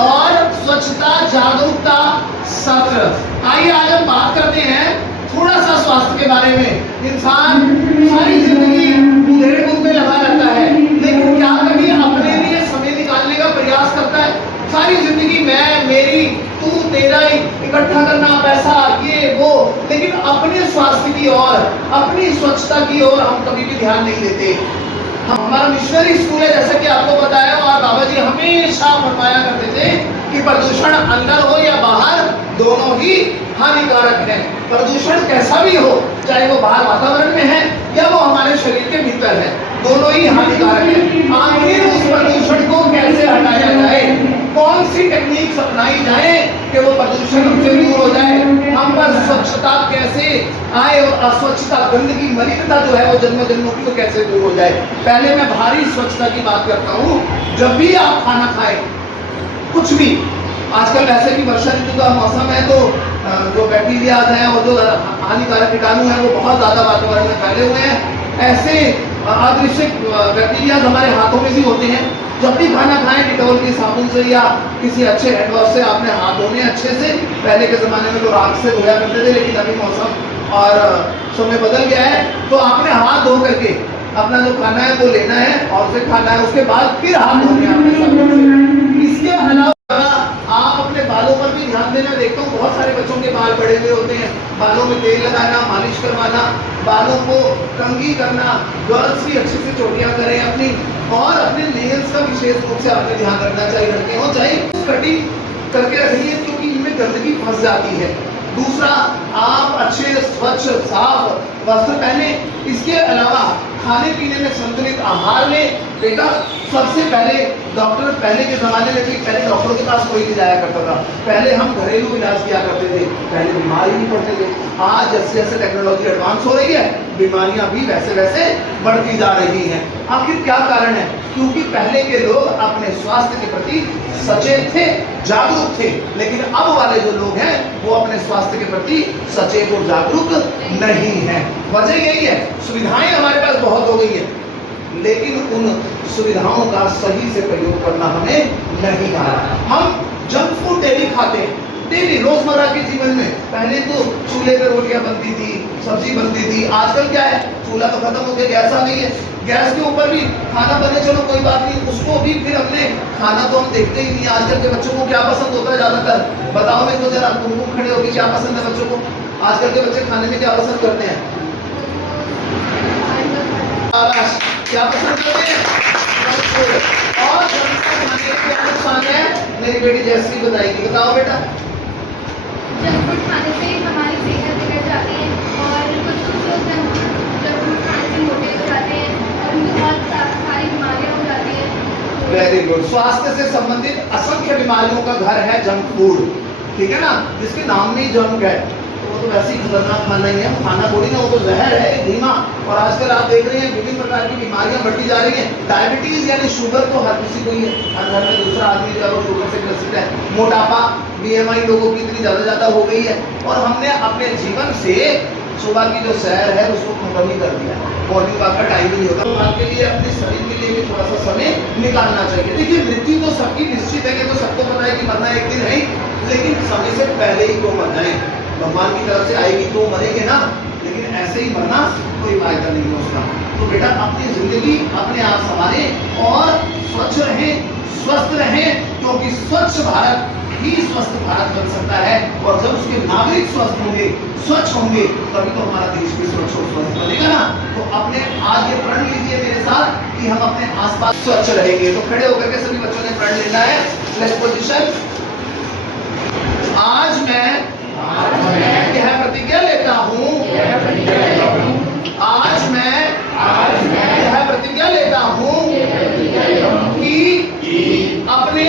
और स्वच्छता जागरूकता सत्र। आइए आज हम बात करते हैं थोड़ा सा स्वास्थ्य के बारे में। इंसान सारी जिंदगी उधेड़ बुन में लगा रहता है, लेकिन क्या कभी अपने लिए समय निकालने का प्रयास करता है? सारी जिंदगी मैं, मेरी, तू, तेरा ही इकट्ठा करना पैसा, ये वो, लेकिन अपने स्वास्थ्य की ओर, अपनी स्वच्छता की ओर हम कभी भी ध्यान नहीं देते। हमारा मिशनरी स्कूल है, जैसा कि आपको बताया, और बाबा जी हमेशा फरमाया करते थे कि प्रदूषण अंदर हो या बाहर, दोनों ही हानिकारक है। प्रदूषण कैसा भी हो, चाहे वो बाहर वातावरण में है या वो हमारे शरीर के भीतर है, दोनों ही हानिकारक है। आखिर उस प्रदूषण को कैसे हटाया जाए, कौन सी टेक्निक अपनाई जाए कि वो प्रदूषण हमसे दूर हो जाए, हम पर स्वच्छता कैसे आए और अस्वच्छता, गंदगी, मलिनता जो है वो जन्मों जन्मों की, वो कैसे दूर हो जाए। पहले मैं बाहरी स्वच्छता की बात करता हूँ। जब भी आप खाना खाएं, कुछ भी, आजकल वैसे भी वर्षा ऋतु का मौसम है, तो जो बैक्टीरिया हैं और जो हानिकारक कीटाणु हैं वो बहुत ज्यादा वातावरण में फैले हुए हैं। ऐसे अदृश्य बैक्टीरिया हमारे हाथों में भी होते हैं। जब भी खाना खाएं, डिटॉल के साबुन से या किसी अच्छे हैंड वॉश से आपने हाथ धोने अच्छे से। पहले के जमाने में तो राख से धोया करते थे, लेकिन अभी मौसम और समय बदल गया है, तो आपने हाथ धो करके अपना जो खाना है वो लेना है और फिर खाना है, उसके बाद फिर हाथ धोने अपने साबुन से। इसके अलावा आप अपने बालों पर भी ध्यान देना। देखता हूँ बहुत सारे बच्चों के बाल बड़े हुए होते हैं, बालों में तेल लगाना, मालिश करवाना, बालों को कंघी करना, गर्ल्स भी अच्छे से चोटियां करें अपनी, और अपने नेल्स का विशेष रूप से आपने ध्यान रखना चाहिए। लड़के हो चाहे कटिंग करके रखिए, क्योंकि इनमें गंदगी फंस जाती है। दूसरा, आप अच्छे स्वच्छ साफ वस्त्र पहने। इसके अलावा खाने पीने में संतुलित आहार लें। बेटा, सबसे पहले डॉक्टर, पहले के जमाने में भी पहले डॉक्टरों के पास कोई नहीं जाया करता था। पहले हम घरेलू इलाज किया करते थे, पहले बीमारी नहीं पड़ते थे। आज जैसे जैसे टेक्नोलॉजी एडवांस हो रही है, बीमारियां भी वैसे वैसे बढ़ती जा रही हैं। आखिर क्या कारण है? क्योंकि पहले के लोग अपने स्वास्थ्य के प्रति सचेत थे, जागरूक थे, लेकिन अब वाले जो लोग हैं वो अपने स्वास्थ्य के प्रति सचेत और जागरूक नहीं है। वजह यही है, सुविधाएं हमारे पास बहुत हो गई है, लेकिन उन सुविधाओं का सही से प्रयोग करना हमें नहीं आ रहा। हम जंक फूड डेली खाते हैं, डेली रोजमर्रा के जीवन में। पहले तो चूल्हे पर रोटियां बनती थी, सब्जी बनती थी। आजकल क्या है, चूल्हा तो खत्म हो गया, गैस आ गई है, गैस के ऊपर भी खाना बने, चलो कोई बात नहीं, उसको भी फिर अपने खाना तो हम देखते ही नहीं। आजकल के बच्चों को क्या पसंद होता है ज्यादातर, बताओ मेरे को जरा, तुम खड़े होकर क्या पसंद है बच्चों को? आजकल के बच्चे खाने में क्या पसंद करते हैं? क्या पसंद करते हैं? और खाने के क्या नुकसान है, मेरी बेटी जैसी बताएगी। बताओ बेटा। जंक फूड खाने से हमारी सेहत बिगड़ जाती है, और कुछ लोग जंक फूड खाने से मोटे हो जाते हैं और उनको बहुत सारी बीमारियां हो जाती हैं। Very good. स्वास्थ्य से संबंधित असंख्य बीमारियों का घर है जंक फूड, ठीक है ना, जिसके नाम में ही जंक है। वो तो वैसे ही खतरनाक खाना ही है, खाना थोड़ी ना, वो तो जहर है, धीमा। और आजकल आप देख रहे हैं विभिन्न प्रकार की बीमारियां बढ़ती जा रही हैं। डायबिटीज यानी शुगर तो हर किसी को ही है, हर घर में दूसरा आदमी जो है वो शुगर से ग्रसित है। मोटापा, बीएमआई लोगों की इतनी ज्यादा हो गई है, और हमने अपने जीवन से सुबह की जो सैर है उसको खत्म ही कर दिया। मॉर्निंग वॉक का टाइम ही नहीं होता। तो आपके लिए, अपने शरीर के लिए भी थोड़ा सा समय निकालना चाहिए। देखिए, मृत्यु तो सबकी निश्चित है, कि तो सबको पता है कि मरना एक दिन है, लेकिन समय से पहले ही तो मरना है। भगवान की तरफ से आएगी तो मरेंगे ना, लेकिन ऐसे ही मरना कोई फायदा नहीं है उसका। तो बेटा, अपनी जिंदगी अपने आप संभालें और स्वच्छ रहें, स्वस्थ रहें, क्योंकि स्वच्छ भारत ही स्वस्थ भारत बन सकता है। और जब उसके नागरिक स्वस्थ होंगे, स्वच्छ होंगे, तभी तो हमारा देश भी स्वच्छ और स्वस्थ बनेगा ना। तो अपने आज ये प्रण लीजिए मेरे साथ कि हम अपने आसपास स्वच्छ रहेंगे। तो खड़े होकर के सभी बच्चों ने प्रण लेना है। Let's position. आज मैं यह प्रतिज्ञा लेता हूँ, आज मैं यह प्रतिज्ञा लेता हूँ कि अपने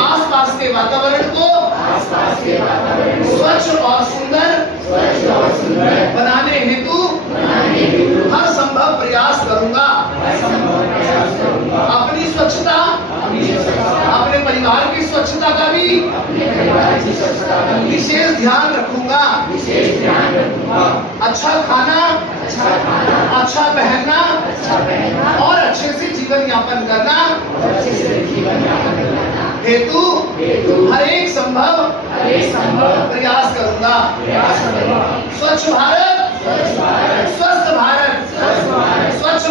आसपास के वातावरण को स्वच्छ और सुंदर बनाने हेतु हर संभव प्रयास करूंगा। अपनी स्वच्छता, अपने परिवार की स्वच्छता का भी विशेष ध्यान रखूंगा। अच्छा खाना, अच्छा पहनना और अच्छे से जीवन यापन करना हेतु हर एक संभव प्रयास करूंगा। स्वच्छ भारत, स्वस्थ भारत, स्वच्छ